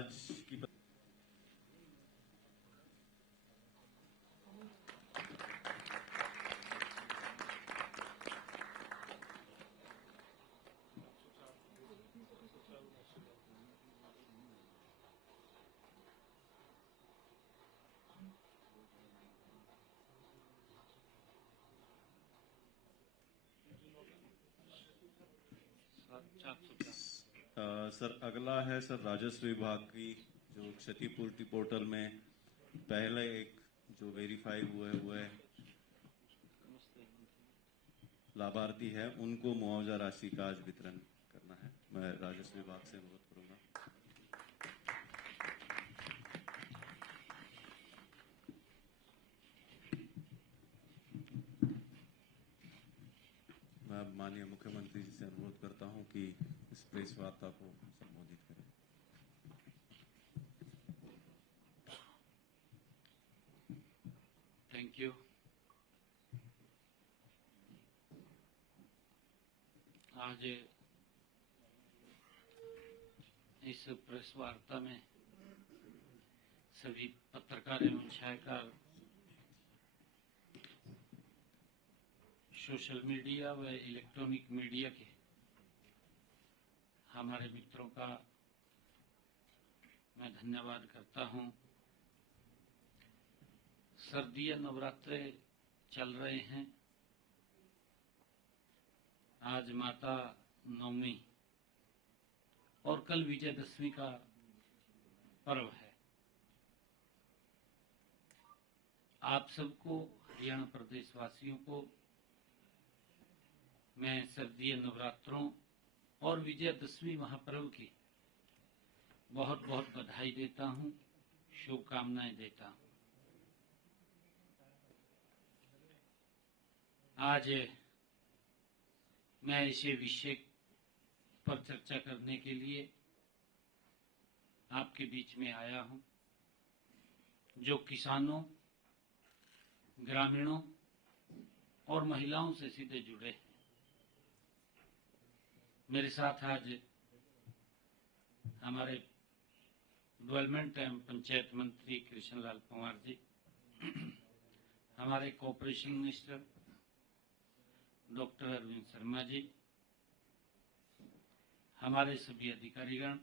आज की सर अगला है सर राजस्व विभाग की जो क्षतिपूर्ति पोर्टल में पहले एक जो वेरीफाई हुए लाभार्थी है उनको मुआवजा राशि का आज वितरण करना है। मैं राजस्व विभाग से अनुरोध करूंगा। मैं माननीय मुख्यमंत्री जी से अनुरोध करता हूं कि इस प्रेस वार्ता को संबोधित करें। Thank you. आज इस प्रेस वार्ता में सभी पत्रकार एवं छायाकार सोशल मीडिया व इलेक्ट्रॉनिक मीडिया के हमारे मित्रों का मैं धन्यवाद करता हूं। सर्दियां नवरात्रे चल रहे हैं। आज माता नवमी और कल विजयदशमी का पर्व है। आप सबको, हरियाणा प्रदेश वासियों को मैं सर्दियों नवरात्रों और विजयदशमी महापर्व की बहुत बहुत बधाई देता हूं, शुभकामनाएं देता हूं। आज मैं इसे विषय पर चर्चा करने के लिए आपके बीच में आया हूं, जो किसानों, ग्रामीणों और महिलाओं से सीधे जुड़े हैं। मेरे साथ आज हमारे डेवलपमेंट एवं पंचायत मंत्री कृष्णलाल पंवार जी, हमारे cooperation minister doctor Arvind Sharma ji, हमारे सभी अधिकारीगण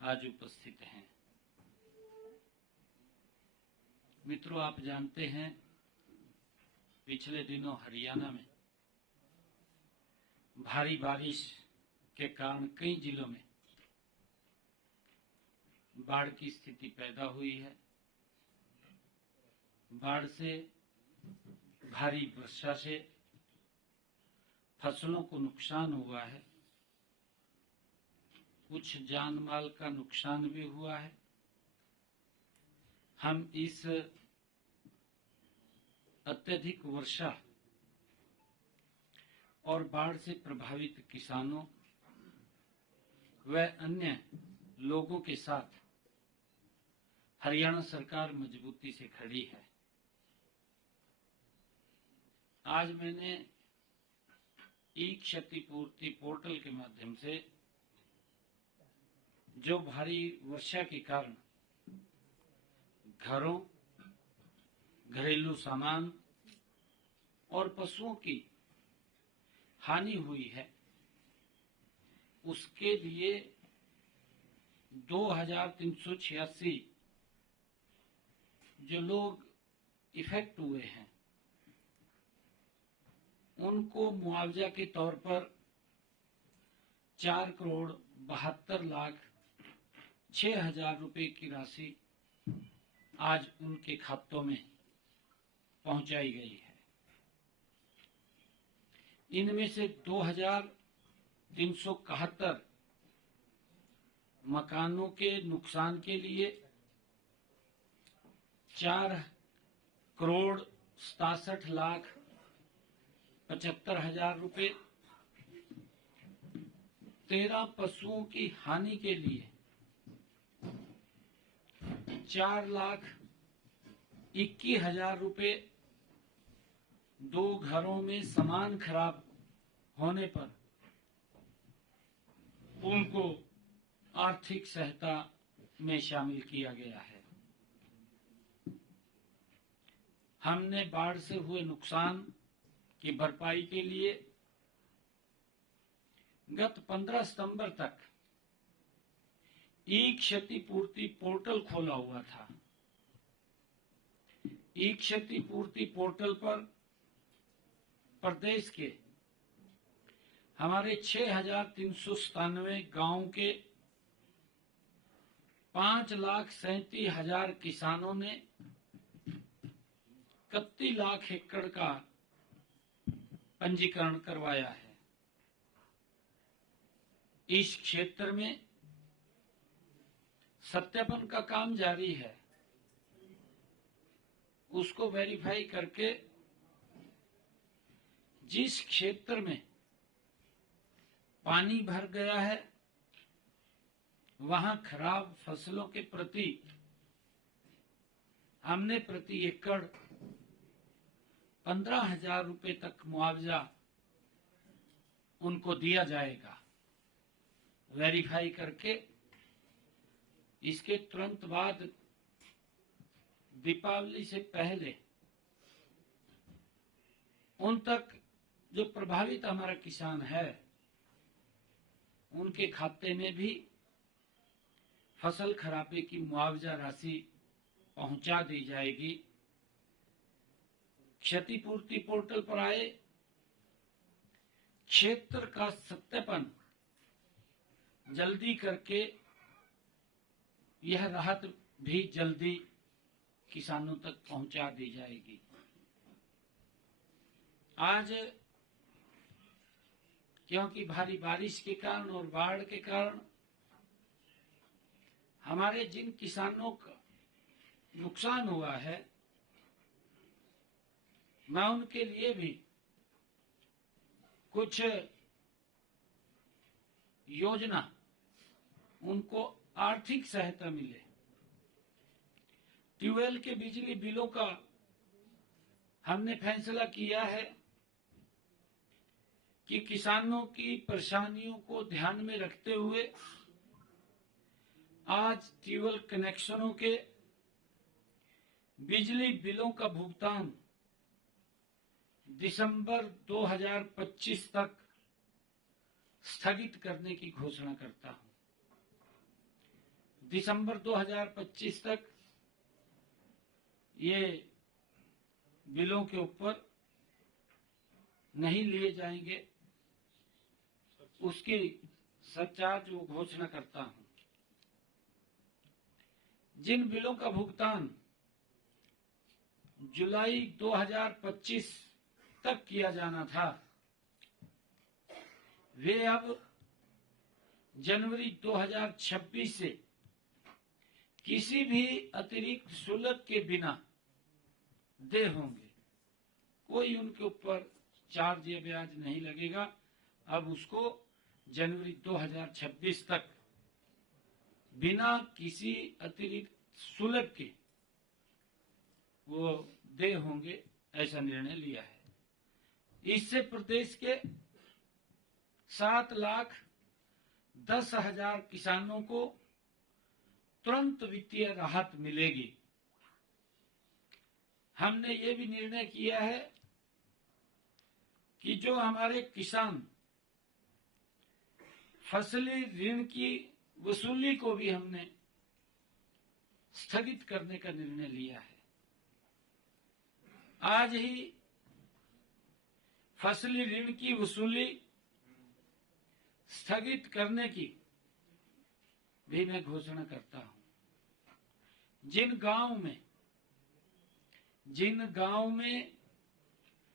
आज उपस्थित हैं। मित्रों, आप जानते हैं पिछले दिनों हरियाणा में भारी बारिश के कारण कई जिलों में बाढ़ की स्थिति पैदा हुई है। बाढ़ से, भारी वर्षा से फसलों को नुकसान हुआ है, कुछ जान माल का नुकसान भी हुआ है। हम इस अत्यधिक वर्षा और बाढ़ से प्रभावित किसानों व अन्य लोगों के साथ हरियाणा सरकार मजबूती से खड़ी है। आज मैंने ई क्षतिपूर्ति पोर्टल के माध्यम से जो भारी वर्षा के कारण घरों, घरेलू सामान और पशुओं की हानि हुई है, उसके लिए 2386 जो लोग इफेक्ट हुए हैं उनको मुआवजा के तौर पर 4,72,06,000 रुपए की राशि आज उनके खातों में पहुंचाई गई है। इनमें से 2,371 मकानों के नुकसान के लिए 4,67,75,000 रुपए, 13 पशुओं की हानि के लिए 4,21,000 रुपए, 2 घरों में सामान खराब होने पर उनको आर्थिक सहायता में शामिल किया गया है। हमने बाढ़ से हुए नुकसान की भरपाई के लिए गत 15 सितंबर तक ई क्षतिपूर्ति पोर्टल खोला हुआ था। ई क्षतिपूर्ति पोर्टल पर प्रदेश के हमारे 6,397 गांव के 5,37,000 किसानों ने 31 लाख एकड़ का पंजीकरण करवाया है। इस क्षेत्र में सत्यापन का काम जारी है। उसको वेरीफाई करके जिस क्षेत्र में पानी भर गया है वहां खराब फसलों के प्रति हमने प्रति एकड़ 15,000 रुपए तक मुआवजा उनको दिया जाएगा। वेरीफाई करके इसके तुरंत बाद दीपावली से पहले उन तक जो प्रभावित हमारा किसान है उनके खाते में भी फसल खराबे की मुआवजा राशि पहुंचा दी जाएगी। क्षतिपूर्ति पोर्टल पर आए क्षेत्र का सत्यापन जल्दी करके यह राहत भी जल्दी किसानों तक पहुंचा दी जाएगी। आज क्योंकि भारी बारिश के कारण और बाढ़ के कारण हमारे जिन किसानों का नुकसान हुआ है, मैं उनके लिए भी कुछ योजना, उनको आर्थिक सहायता मिले। ट्यूबवेल के बिजली बिलों का हमने फैसला किया है कि किसानों की परेशानियों को ध्यान में रखते हुए आज ट्यूबवेल कनेक्शनों के बिजली बिलों का भुगतान दिसंबर 2025 तक स्थगित करने की घोषणा करता हूं। दिसंबर 2025 तक ये बिलों के ऊपर नहीं लिए जाएंगे, उसकी सरचार्ज वो घोषणा करता हूं। जिन बिलों का भुगतान जुलाई 2025 तक किया जाना था, वे अब जनवरी 2026 से किसी भी अतिरिक्त शुल्क के बिना दे होंगे। कोई उनके ऊपर चार्ज या ब्याज नहीं लगेगा। अब उसको जनवरी 2026 तक बिना किसी अतिरिक्त शुल्क के वो दे होंगे, ऐसा निर्णय लिया है। इससे प्रदेश के 7,10,000 किसानों को तुरंत वित्तीय राहत मिलेगी। हमने ये भी निर्णय किया है कि जो हमारे किसान फसली ऋण की वसूली को भी हमने स्थगित करने का निर्णय लिया है। आज ही फसली ऋण की वसूली स्थगित करने की भी मैं घोषणा करता हूं। जिन गांव में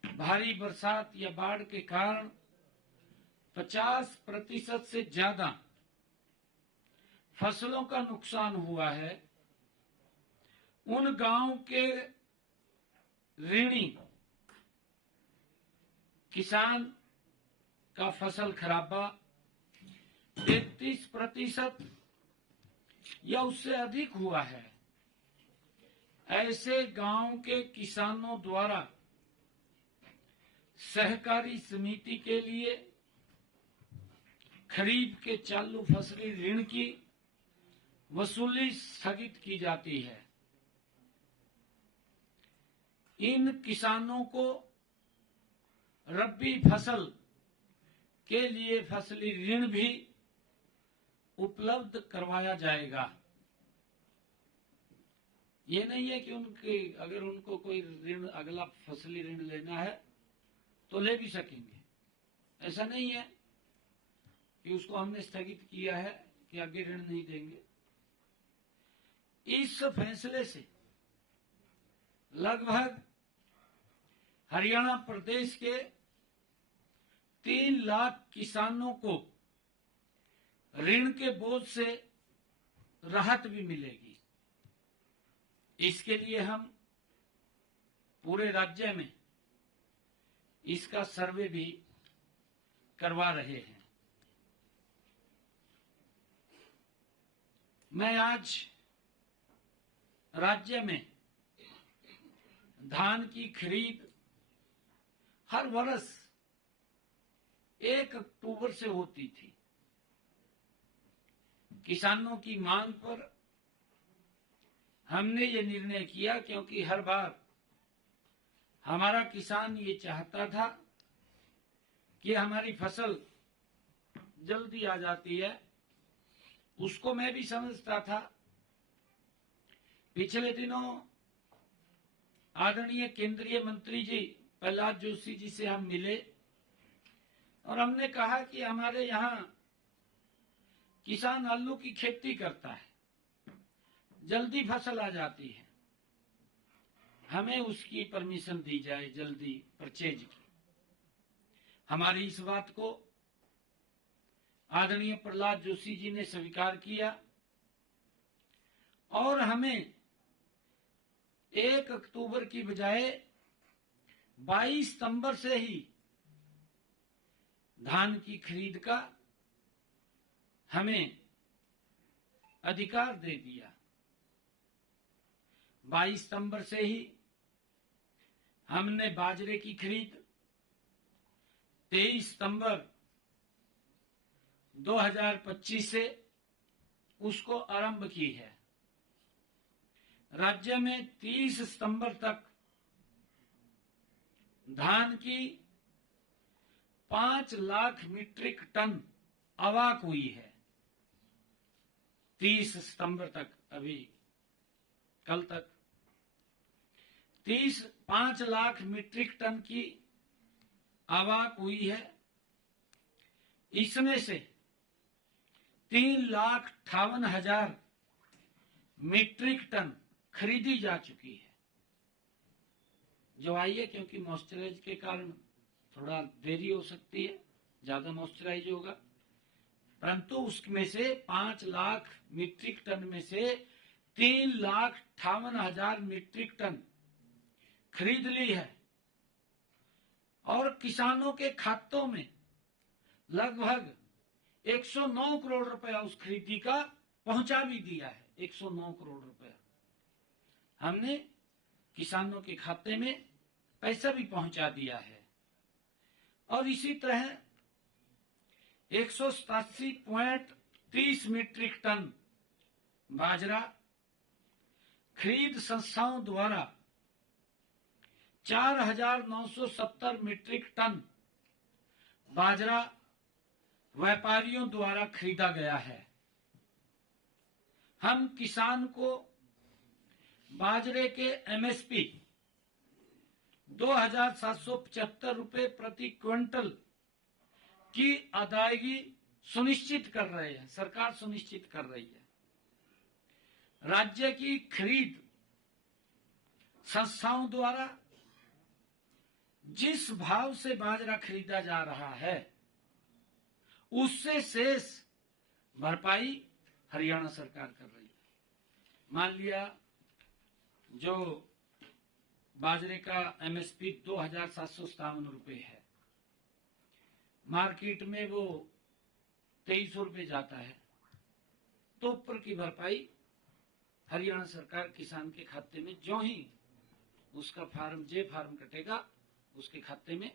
भारी बरसात या बाढ़ के कारण 50% से ज्यादा फसलों का नुकसान हुआ है, उन गांव के ऋणी किसान का फसल खराबा 33% या उससे अधिक हुआ है। ऐसे गांव के किसानों द्वारा सहकारी समिति के लिए खरीफ के चालू फसली ऋण की वसूली स्थगित की जाती है। इन किसानों को रबी फसल के लिए फसली ऋण भी उपलब्ध करवाया जाएगा। ये नहीं है कि अगर उनको कोई ऋण, अगला फसली ऋण लेना है तो ले भी सकेंगे। ऐसा नहीं है कि उसको हमने स्थगित किया है कि आगे ऋण नहीं देंगे। इस फैसले से लगभग हरियाणा प्रदेश के 3 लाख किसानों को ऋण के बोझ से राहत भी मिलेगी। इसके लिए हम पूरे राज्य में इसका सर्वे भी करवा रहे हैं। मैं आज राज्य में धान की खरीद हर वर्ष 1 अक्टूबर से होती थी। किसानों की मांग पर हमने ये निर्णय किया, क्योंकि हर बार हमारा किसान ये चाहता था कि हमारी फसल जल्दी आ जाती है। उसको मैं भी समझता था। पिछले दिनों आदरणीय केंद्रीय मंत्री जी प्रहलाद जोशी जी से हम मिले और हमने कहा कि हमारे यहाँ किसान आलू की खेती करता है, जल्दी फसल आ जाती है, हमें उसकी परमिशन दी जाए जल्दी परचेज की। हमारी इस बात को आदरणीय प्रहलाद जोशी जी ने स्वीकार किया और हमें 1 अक्टूबर की बजाय 22 सितंबर से ही धान की खरीद का हमें अधिकार दे दिया। 22 सितंबर से ही हमने बाजरे की खरीद 23 सितंबर 2025 से उसको आरंभ की है। राज्य में 30 सितंबर तक धान की 5 लाख मीट्रिक टन आवक हुई है। 30 सितंबर तक, अभी कल तक 5 लाख मीट्रिक टन की आवक हुई है। इसमें से 3,58,000 मीट्रिक टन खरीदी जा चुकी है। जो आई है, क्योंकि मॉइस्चराइज के कारण थोड़ा देरी हो सकती है, ज्यादा मॉइस्चराइज होगा, परंतु उसमें से 5 लाख मीट्रिक टन में से 3,58,000 मीट्रिक टन खरीद ली है और किसानों के खातों में लगभग 109 करोड़ रुपया उस खरीदी का पहुंचा भी दिया है। 109 करोड़ रुपया हमने किसानों के खाते में पैसा भी पहुंचा दिया है। और इसी तरह 187.30 मीट्रिक टन बाजरा खरीद संस्थाओं द्वारा 4,970 मीट्रिक टन बाजरा व्यापारियों द्वारा खरीदा गया है। हम किसान को बाजरे के एमएसपी 2,775 रुपए प्रति क्विंटल की अदायगी सुनिश्चित कर रहे हैं, सरकार सुनिश्चित कर रही है। राज्य की खरीद संस्थाओं द्वारा जिस भाव से बाजरा खरीदा जा रहा है उससे शेष भरपाई हरियाणा सरकार कर रही है। मान लिया जो बाजरे का एमएसपी 2,757 रुपए है, मार्केट में वो 2300 रुपए जाता है, तो ऊपर की भरपाई हरियाणा सरकार किसान के खाते में जो ही उसका फार्म कटेगा उसके खाते में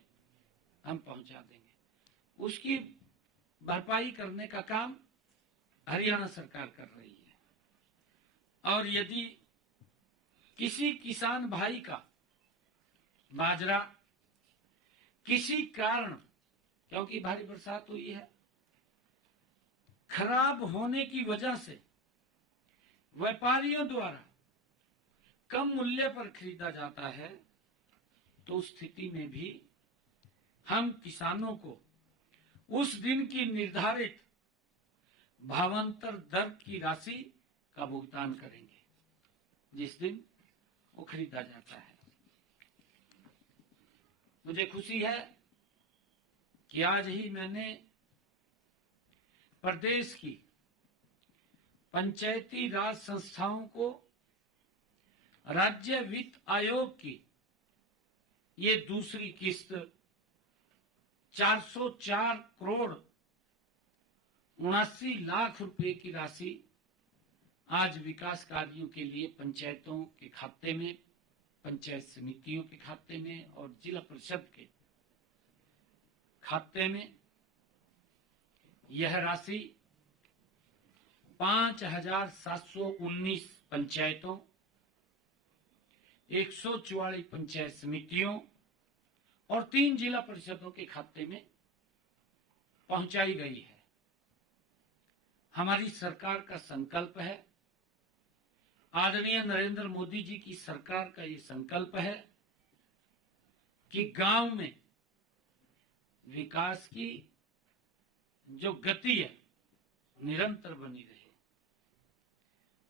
हम पहुंचा देंगे। उसकी भरपाई करने का काम हरियाणा सरकार कर रही है। और यदि किसी किसान भाई का बाजरा किसी कारण, क्योंकि भारी बरसात हुई है, खराब होने की वजह से व्यापारियों द्वारा कम मूल्य पर खरीदा जाता है, तो उस स्थिति में भी हम किसानों को उस दिन की निर्धारित भावांतर दर की राशि का भुगतान करेंगे जिस दिन वो खरीदा जाता है। मुझे खुशी है कि आज ही मैंने प्रदेश की पंचायती राज संस्थाओं को राज्य वित्त आयोग की ये दूसरी किस्त 404 करोड़ 79 लाख रुपए की राशि आज विकास कार्यों के लिए पंचायतों के खाते में, पंचायत समितियों के खाते में और जिला परिषद के खाते में यह राशि 5,719 पंचायतों, 144 पंचायत समितियों और 3 जिला परिषदों के खाते में पहुंचाई गई है। हमारी सरकार का संकल्प है, आदरणीय नरेंद्र मोदी जी की सरकार का ये संकल्प है कि गांव में विकास की जो गति है निरंतर बनी रहे।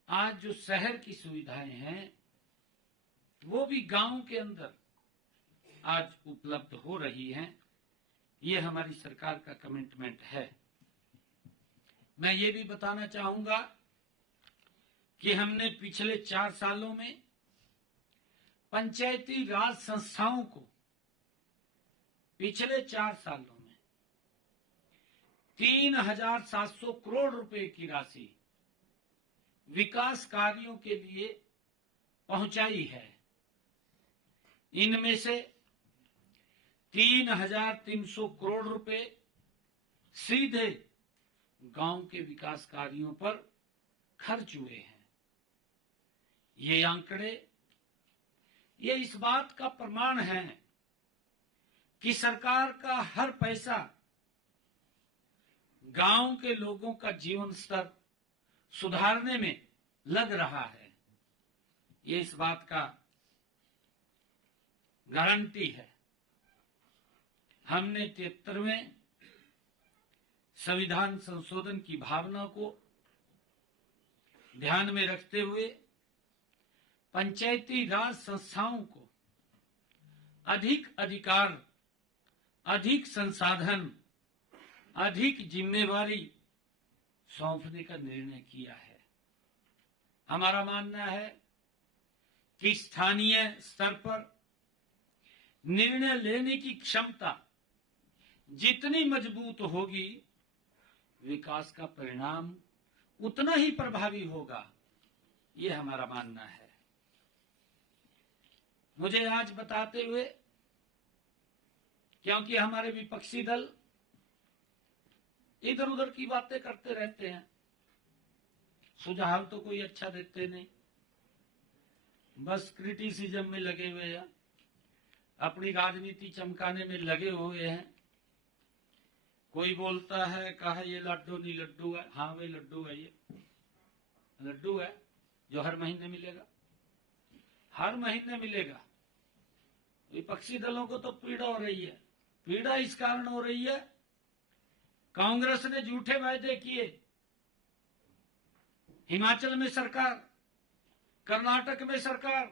आज जो शहर की सुविधाएं हैं वो भी गांव के अंदर आज उपलब्ध हो रही हैं। ये हमारी सरकार का कमिटमेंट है। मैं ये भी बताना चाहूंगा कि हमने पिछले 4 सालों में पंचायती राज संस्थाओं को पिछले 4 सालों में 3,700 करोड़ रुपए की राशि विकास कार्यों के लिए पहुंचाई है। इनमें से 3,300 करोड़ रुपए सीधे गांव के विकास कार्यों पर खर्च हुए हैं। ये आंकड़े ये इस बात का प्रमाण है कि सरकार का हर पैसा गांव के लोगों का जीवन स्तर सुधारने में लग रहा है। ये इस बात का गारंटी है। हमने 73वें संविधान संशोधन की भावना को ध्यान में रखते हुए पंचायती राज संस्थाओं को अधिक अधिकार, अधिक संसाधन, अधिक जिम्मेवारी सौंपने का निर्णय किया है। हमारा मानना है कि स्थानीय स्तर पर निर्णय लेने की क्षमता जितनी मजबूत होगी, विकास का परिणाम उतना ही प्रभावी होगा। ये हमारा मानना है। मुझे आज बताते हुए, क्योंकि हमारे विपक्षी दल इधर उधर की बातें करते रहते हैं, सुझाव तो कोई अच्छा देते नहीं, बस क्रिटिसिज्म में लगे हुए हैं, अपनी राजनीति चमकाने में लगे हुए हैं। कोई बोलता है कहा ये लड्डू नहीं लड्डू है। हाँ वे लड्डू है, ये लड्डू है जो हर महीने मिलेगा, हर महीने मिलेगा। विपक्षी दलों को तो पीड़ा हो रही है। पीड़ा इस कारण हो रही है, कांग्रेस ने झूठे वायदे किए। हिमाचल में सरकार, कर्नाटक में सरकार,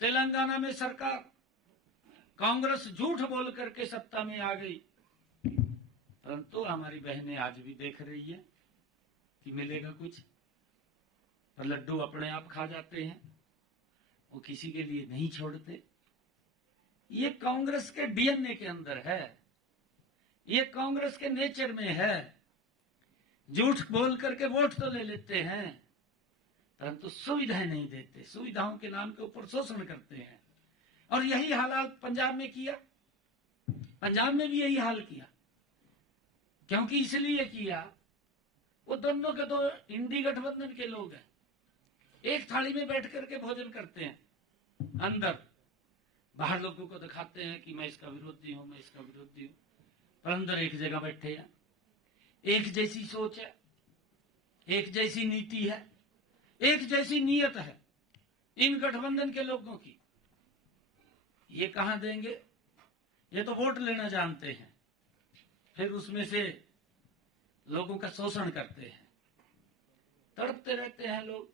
तेलंगाना में सरकार, कांग्रेस झूठ बोल करके सत्ता में आ गई। परंतु हमारी बहनें आज भी देख रही है कि मिलेगा कुछ, पर लड्डू अपने आप खा जाते हैं, वो किसी के लिए नहीं छोड़ते। ये कांग्रेस के डीएनए के अंदर है, ये कांग्रेस के नेचर में है। झूठ बोल करके वोट तो ले लेते हैं, परंतु सुविधाएं नहीं देते, सुविधाओं के नाम के ऊपर शोषण करते हैं। और यही हाल पंजाब में किया, पंजाब में भी यही हाल किया। क्योंकि इसलिए किया, वो दोनों के तो इंडी गठबंधन के लोग हैं। एक थाली में बैठ करके भोजन करते हैं। अंदर बाहर लोगों को दिखाते हैं कि मैं इसका विरोधी हूं, मैं इसका विरोधी हूं, पर अंदर एक जगह बैठे हैं। एक जैसी सोच है, एक जैसी नीति है, एक जैसी नीयत है इन गठबंधन के लोगों की। ये कहां देंगे? ये तो वोट लेना जानते हैं, फिर उसमें से लोगों का शोषण करते हैं, तड़पते रहते हैं लोग।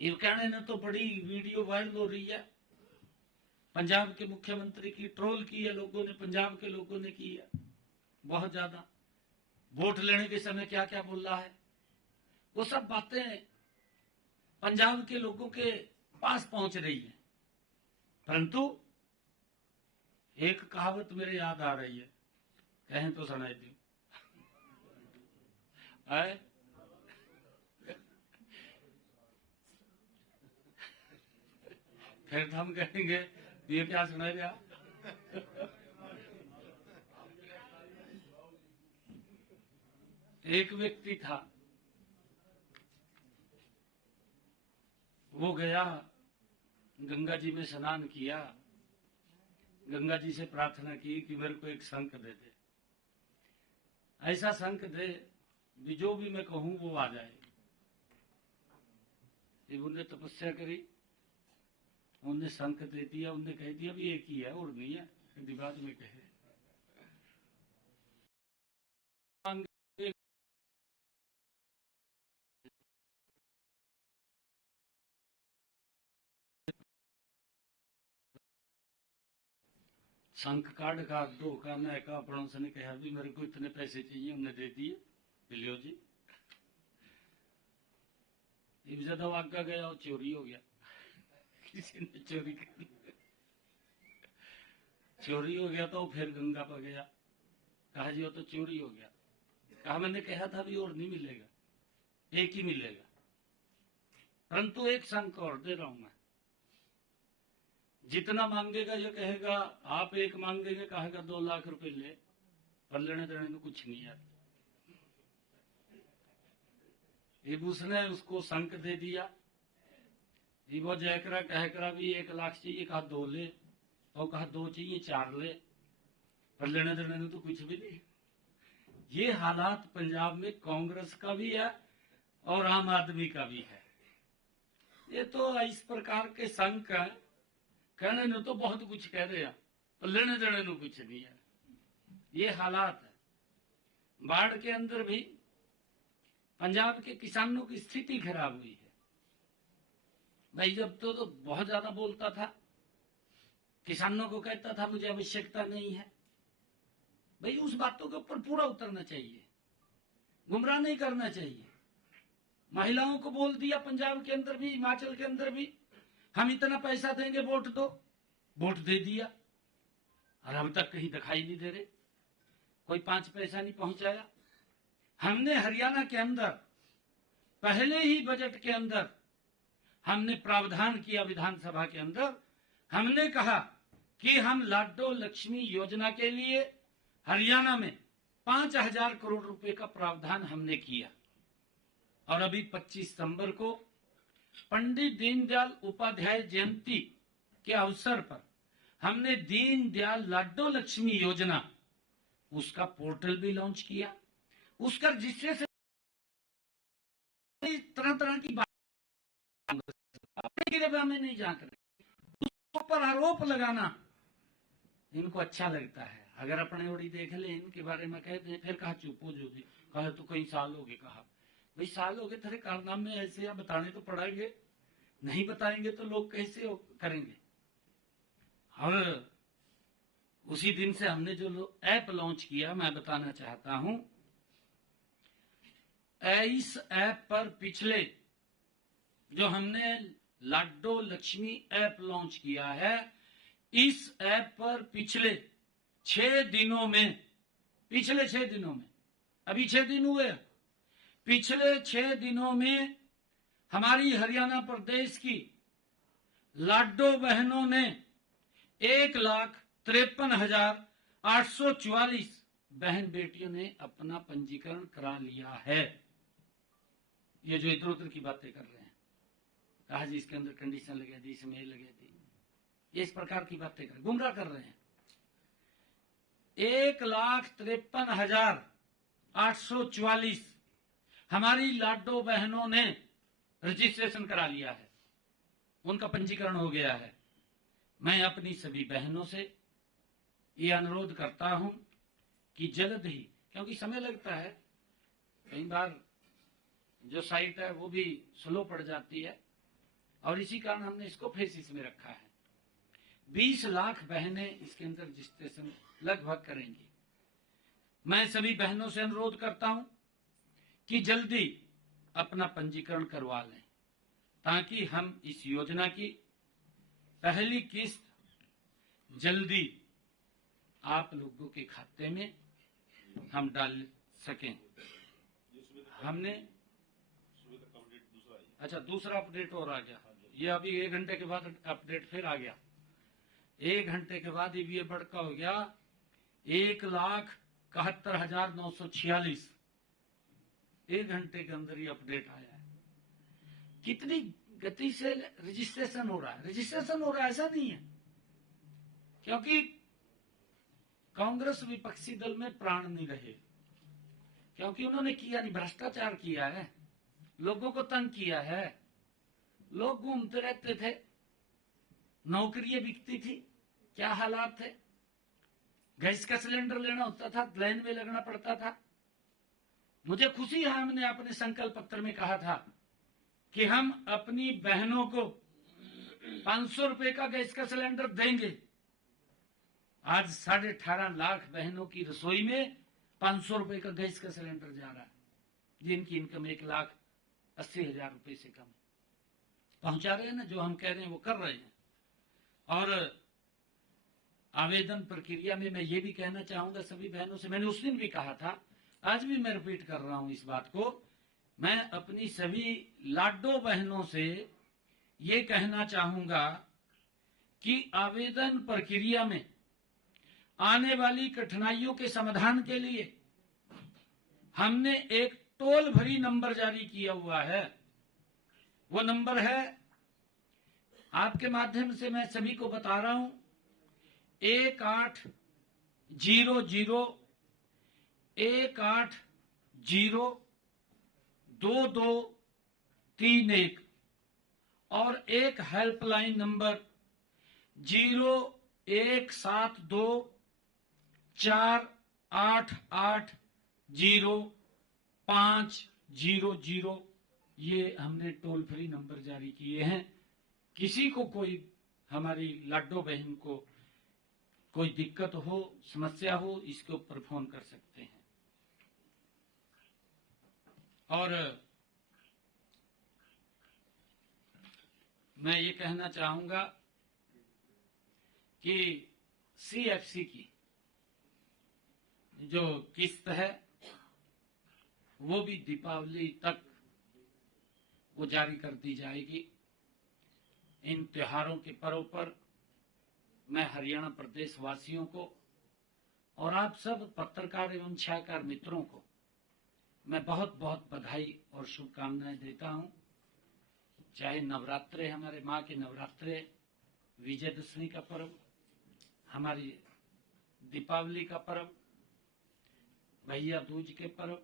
ये कहने ने तो बड़ी वीडियो वायरल हो रही है, पंजाब के मुख्यमंत्री की ट्रोल की है लोगों ने, पंजाब के लोगों ने की है बहुत ज्यादा। वोट लेने के समय क्या क्या बोल रहा है, वो सब बातें पंजाब के लोगों के पास पहुंच रही है। परंतु एक कहावत मेरे याद आ रही है, कहें तो सुनाई दी। फिर हम कहेंगे ये क्या सुना रहा। एक व्यक्ति था, वो गया गंगा जी में स्नान किया, गंगा जी से प्रार्थना की कि मेरे को एक शंख दे दे, ऐसा शंख दे भी जो भी मैं कहूं वो आ जाए। उन्होंने तपस्या करी, उन्हें शंख दे दिया, उन्हें कह दिया भी एक ही है और नहीं है, बाद में कहे। शंख काट का दो का मैं का पड़ोस ने कहा भी मेरे को इतने पैसे चाहिए, उन्हें दे दिए, लियो जी। ये ज्यादा आगा गया और चोरी हो गया, किसी ने चोरी कर, चोरी हो गया तो फिर गंगा पर गया, कहा जी वो तो चोरी हो गया। कहा मैंने कहा था भी और नहीं मिलेगा, एक ही मिलेगा, परंतु एक शंख और दे रहा हूं मैं, जितना मांगेगा ये कहेगा आप एक मांगेंगे, कहेगा 2 लाख रुपए ले, पर लेने देने में कुछ नहीं है। उसने उसको शंख दे दिया, वो जयकरा कहकरा भी 1 लाख चाहिए, कहा 2 ले, और कहा 2 चाहिए 4 ले, पर लेने देने में तो कुछ भी नहीं। ये हालात पंजाब में कांग्रेस का भी है और आम आदमी का भी है। ये तो इस प्रकार के शंख कहने ने तो बहुत कुछ कह रहे हैं, पर लेने देने में कुछ नहीं है। ये हालात है। बाढ़ के अंदर भी पंजाब के किसानों की स्थिति खराब हुई है। भाई जब तो बहुत ज्यादा बोलता था, किसानों को कहता था मुझे आवश्यकता नहीं है। भाई उस बातों के ऊपर पूरा उतरना चाहिए, गुमराह नहीं करना चाहिए। महिलाओं को बोल दिया पंजाब के अंदर भी, हिमाचल के अंदर भी, हम इतना पैसा देंगे वोट दो, वोट दे दिया, और अब तक कहीं दिखाई नहीं दे रहे, कोई 5 पैसा नहीं पहुंचाया। हमने हरियाणा के अंदर पहले ही बजट के अंदर हमने प्रावधान किया, विधानसभा के अंदर हमने कहा कि हम लाडो लक्ष्मी योजना के लिए हरियाणा में 5,000 करोड़ रुपए का प्रावधान हमने किया, और अभी 25 सितंबर को पंडित दीनदयाल उपाध्याय जयंती के अवसर पर हमने दीनदयाल लाडो लक्ष्मी योजना उसका पोर्टल भी लॉन्च किया, उसका जिससे से तरह तरह की बात अपने गिरफ्तार में नहीं झांक रहे, उसके ऊपर आरोप लगाना इनको अच्छा लगता है। अगर अपने ओड़ी देख ले, इनके बारे में कहते हैं फिर कहा चुप हो जो, कहा तो कई साल हो गए, कहा भाई साल हो गए तेरे कारनामे ऐसे या बताने तो पड़ेंगे, नहीं बताएंगे तो लोग कैसे करेंगे। और उसी दिन से हमने जो ऐप लॉन्च किया, मैं बताना चाहता हूं, इस ऐप पर पिछले जो हमने लाडो लक्ष्मी ऐप लॉन्च किया है, इस ऐप पर पिछले 6 दिनों में, पिछले 6 दिनों में, अभी 6 दिन हुए, पिछले 6 दिनों में हमारी हरियाणा प्रदेश की लाडो बहनों ने 1,53,844 बहन बेटियों ने अपना पंजीकरण करा लिया है। ये जो इधर उधर की बातें कर रहे हैं, कहा जी इसके अंदर कंडीशन लगे दी, इसमें ये लगे दी, ये इस प्रकार की बातें कर गुमराह कर रहे हैं। 1,53,844 हमारी लाडो बहनों ने रजिस्ट्रेशन करा लिया है, उनका पंजीकरण हो गया है। मैं अपनी सभी बहनों से ये अनुरोध करता हूं कि जल्द ही, क्योंकि समय लगता है, कई बार जो साइट है वो भी स्लो पड़ जाती है, और इसी कारण हमने इसको फेसिस में रखा है। 20 लाख बहनें इसके अंदर रजिस्ट्रेशन लगभग करेंगी। मैं सभी बहनों से अनुरोध करता हूं कि जल्दी अपना पंजीकरण करवा लें, ताकि हम इस योजना की पहली किस्त जल्दी आप लोगों के खाते में हम डाल सकें। हमने अच्छा दूसरा अपडेट और आ गया, ये अभी 1 घंटे के बाद अपडेट फिर आ गया। 1 घंटे के बाद ये बढ़का हो गया 1,71,946। 1 घंटे के अंदर ये अपडेट आया है। कितनी गति से रजिस्ट्रेशन हो रहा है, रजिस्ट्रेशन हो रहा है ऐसा नहीं है, क्योंकि कांग्रेस विपक्षी दल में प्राण नहीं रहे, क्योंकि उन्होंने किया नहीं, भ्रष्टाचार किया है, लोगों को तंग किया है, लोग घूमते रहते थे, नौकरियां बिकती थी, क्या हालात थे, गैस का सिलेंडर लेना होता था लाइन में लगना पड़ता था। मुझे खुशी है हमने अपने संकल्प पत्र में कहा था कि हम अपनी बहनों को 500 रुपए का गैस का सिलेंडर देंगे। आज 18.5 लाख बहनों की रसोई में 500 रुपए का गैस का सिलेंडर जा रहा है, जिनकी इनकम 1,80,000 रुपए से कम। पहुंचा रहे हैं ना, जो हम कह रहे हैं वो कर रहे हैं। और आवेदन प्रक्रिया में मैं ये भी कहना चाहूंगा सभी बहनों से, मैंने उस दिन भी कहा था, आज भी मैं रिपीट कर रहा हूं इस बात को, मैं अपनी सभी लाडो बहनों से ये कहना चाहूंगा कि आवेदन प्रक्रिया में आने वाली कठिनाइयों के समाधान के लिए हमने एक टोल फ्री नंबर जारी किया हुआ है। वो नंबर है, आपके माध्यम से मैं सभी को बता रहा हूं, 1800-18-02231 और एक हेल्पलाइन नंबर 0172-488-0500। ये हमने टोल फ्री नंबर जारी किए हैं। किसी को कोई हमारी लाडो बहन को कोई दिक्कत हो, समस्या हो, इसके ऊपर फोन कर सकते हैं। और मैं ये कहना चाहूंगा कि CFC की जो किस्त है वो भी दीपावली तक वो जारी कर दी जाएगी। इन त्योहारों के पर्व पर मैं हरियाणा प्रदेश वासियों को और आप सब पत्रकार एवं छायाकार मित्रों को मैं बहुत बहुत बधाई और शुभकामनाएं देता हूं। चाहे नवरात्रे, हमारे माँ के नवरात्रे, विजयदशमी का पर्व, हमारी दीपावली का पर्व, भैया दूज के पर्व,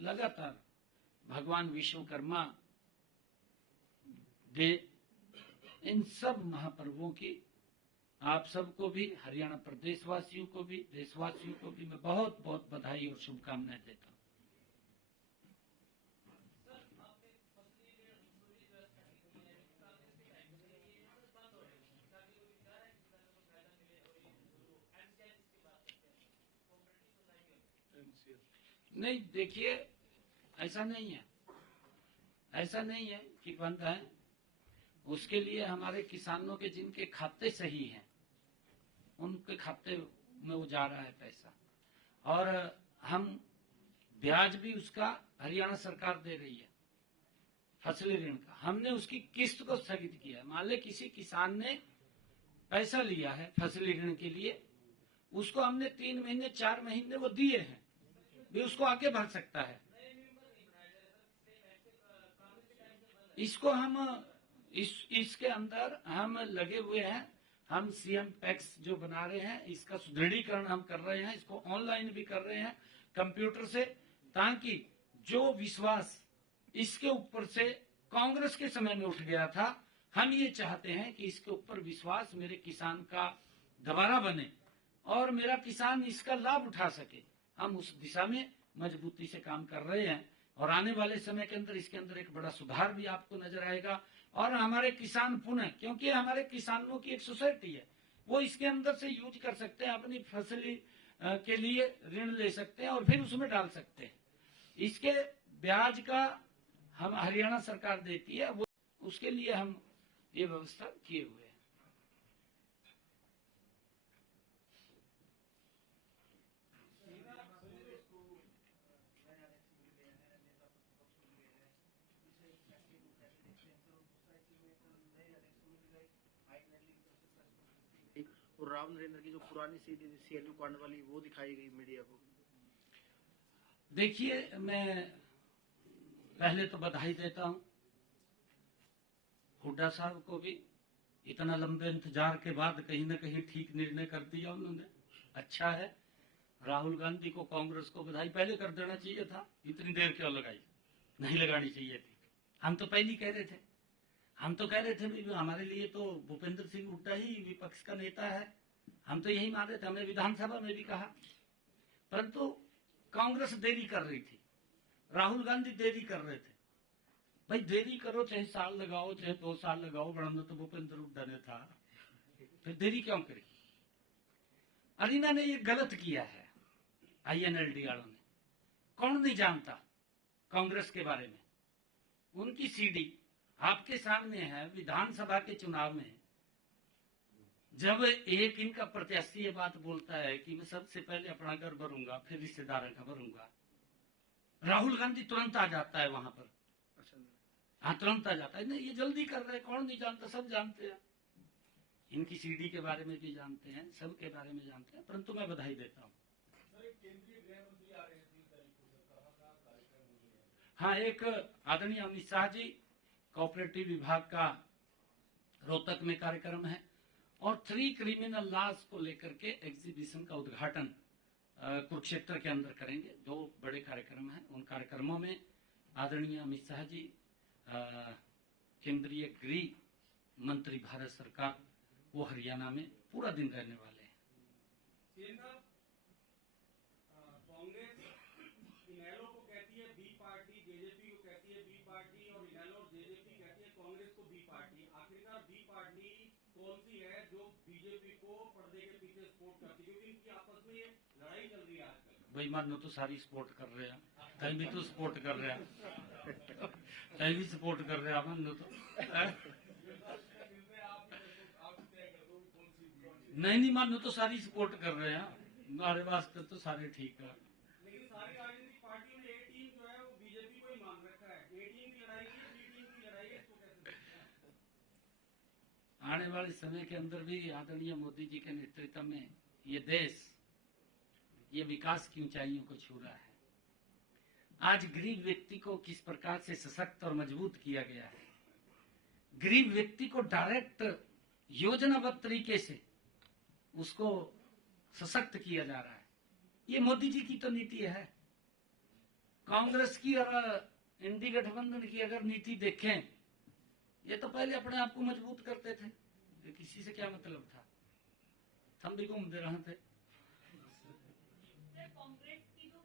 लगातार भगवान विश्वकर्मा डे, इन सब महापर्वों की आप सबको भी, हरियाणा प्रदेश वासियों को भी, देशवासियों को भी मैं बहुत बहुत बधाई और शुभकामनाएं देता हूं। नहीं, देखिए ऐसा नहीं है, ऐसा नहीं है कि बंद है। उसके लिए हमारे किसानों के जिनके खाते सही हैं, उनके खाते में वो जा रहा है पैसा, और हम ब्याज भी उसका हरियाणा सरकार दे रही है फसली ऋण का। हमने उसकी किस्त को स्थगित किया है। मान ले किसी किसान ने पैसा लिया है फसली ऋण के लिए, उसको हमने 3 महीने 4 महीने वो दिए हैं, भी उसको आगे भर सकता है। इसको हम इसके अंदर हम लगे हुए हैं। हम सीएम पैक्स जो बना रहे हैं, इसका सुदृढ़ीकरण हम कर रहे हैं, इसको ऑनलाइन भी कर रहे हैं कंप्यूटर से, ताकि जो विश्वास इसके ऊपर से कांग्रेस के समय में उठ गया था, हम ये चाहते हैं कि इसके ऊपर विश्वास मेरे किसान का दोबारा बने और मेरा किसान इसका लाभ उठा सके। हम उस दिशा में मजबूती से काम कर रहे हैं और आने वाले समय के अंदर इसके अंदर एक बड़ा सुधार भी आपको नजर आएगा। और हमारे किसान पुनः, क्योंकि हमारे किसानों की एक सोसाइटी है, वो इसके अंदर से यूज कर सकते हैं, अपनी फसल के लिए ऋण ले सकते हैं और फिर उसमें डाल सकते हैं। इसके ब्याज का हम हरियाणा सरकार देती है, वो उसके लिए हम ये व्यवस्था किए हुए हैं। और राव नरेंद्र की जो पुरानी सीडी सीएलयू कांड वाली वो दिखाई गई मीडिया को। देखिए, मैं पहले तो बधाई देता हूं हुड्डा साहब को भी, इतना लंबे इंतजार के बाद कहीं ना कहीं ठीक निर्णय कर दिया उन्होंने, अच्छा है। राहुल गांधी को, कांग्रेस को बधाई पहले कर देना चाहिए था, इतनी देर क्यों लगाई, नहीं लगानी चाहिए थी। हम तो पहले ही कह रहे थे, हम तो कह रहे थे भी हमारे लिए तो भूपेंद्र सिंह हुड्डा ही विपक्ष का नेता है, हम तो यही मान रहे थे, हमने विधानसभा में भी कहा। परंतु कांग्रेस देरी कर रही थी, राहुल गांधी देरी कर रहे थे। भाई देरी करो, चाहे साल लगाओ चाहे 2 साल लगाओ, बढ़ाना तो भूपेंद्र हुड्डा ने था, फिर देरी क्यों करी। अरीना ने ये गलत किया है, आईएनएलडी वालों ने। कौन नहीं जानता कांग्रेस के बारे में, उनकी सीडी आपके सामने है। विधानसभा के चुनाव में जब एक इनका प्रत्याशी ये बात बोलता है कि मैं सबसे पहले अपना घर भरूंगा फिर रिश्तेदारों का भरूंगा, राहुल गांधी तुरंत आ जाता है वहां पर। हाँ, तुरंत आ जाता है। नहीं, ये जल्दी कर रहे हैं, कौन नहीं जानता, सब जानते हैं। इनकी सीडी के बारे में भी जानते हैं, सब के बारे में जानते हैं, परंतु मैं बधाई देता हूँ। हाँ, एक आदरणीय अमित शाह जी, कोऑपरेटिव विभाग का रोहतक में कार्यक्रम है और 3 क्रिमिनल लॉज को लेकर के एग्जीबिशन का उद्घाटन कुरुक्षेत्र के अंदर करेंगे। 2 बड़े कार्यक्रम हैं। उन कार्यक्रमों में आदरणीय अमित शाह जी, केंद्रीय गृह मंत्री भारत सरकार, वो हरियाणा में पूरा दिन रहने वाले हैं। कांग्रेस इनेलो को कहती है बी पार्टी, जेजेपी को कहती है बी पार्टी और इनेलो और जेजेपी कहती है कांग्रेस को बी पार्टी। आखिरकार बी पार्टी कौन सी है जो बीजेपी को पर्दे के पीछे सपोर्ट करती है, क्योंकि इनकी आपस में ये लड़ाई चल रही है आजकल। भाई मानो तो सारी सपोर्ट कर रहे हैं, कहीं भी तो सपोर्ट कर रहे हैं, कहीं भी सपोर्ट कर रहे हैं मानो तो। नहीं मानो तो सारी सपोर्ट कर रहे हैं, हमारे वास्ते तो सारे ठीक है। लेकिन सारी राजनीतिक पार्टियों ने ए टीम जो है वो बीजेपी को ही मान रखा है। ए टीम की लड़ाई की, बी टीम की लड़ाई है, इसको कैसे देखते हैं? आने वाले समय के अंदर भी आदरणीय मोदी जी के नेतृत्व में ये देश, ये विकास की ऊंचाइयों को छू रहा है। आज गरीब व्यक्ति को किस प्रकार से सशक्त और मजबूत किया गया है, गरीब व्यक्ति को डायरेक्ट योजनाबद्ध तरीके से उसको सशक्त किया जा रहा है। ये मोदी जी की तो नीति है। कांग्रेस की और इंडी गठबंधन की अगर नीति देखें, ये तो पहले अपने आप को मजबूत करते थे, किसी से क्या मतलब था, हम भी घूमते रहे थे। कांग्रेस की जो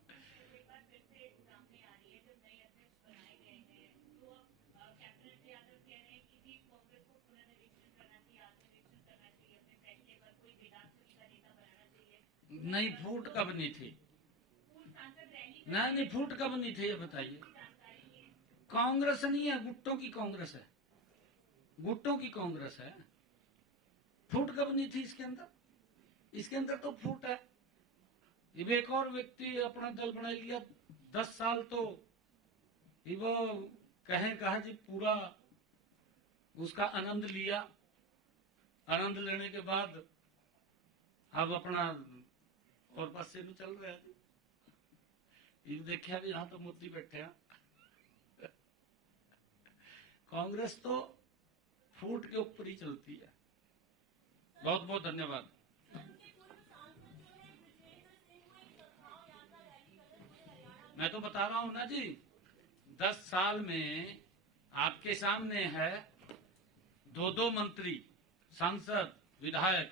एक बार फिर से सामने आ रही है, जब नए अध्यक्ष बनाए गए हैं तो कैप्टन यादव कह रहे हैं कि जी कांग्रेस को पुनर्निरीक्षण करना चाहिए, आत्मनिरीक्षण करना चाहिए, अपने फैसले पर कोई बेदाग का नेता बनाना चाहिए। नहीं, फूट कब नहीं थी? सांसद रैली नहीं, फूट कब नहीं थी ये बताइए। कांग्रेस नहीं है, गुट्टों की कांग्रेस है, गुट्टों की कांग्रेस है। फूट कब नहीं थी इसके अंदर? इसके अंदर तो फूट है। एक और व्यक्ति अपना दल बना लिया, 10 साल तो वो कहा जी पूरा उसका आनंद लिया, आनंद लेने के बाद अब अपना और पासे में चल रहे हैं। ये देखा भी, यहाँ तो मोदी बैठे हैं। कांग्रेस तो फूट के ऊपर ही चलती है। बहुत बहुत धन्यवाद। मैं तो बता रहा हूं ना जी, 10 साल में आपके सामने है 2 मंत्री, सांसद, विधायक,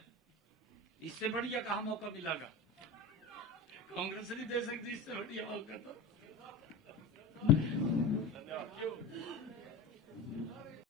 इससे बढ़िया कहाँ मौका मिलेगा? कांग्रेस नहीं दे सकती इससे बढ़िया मौका तो। धन्यवाद।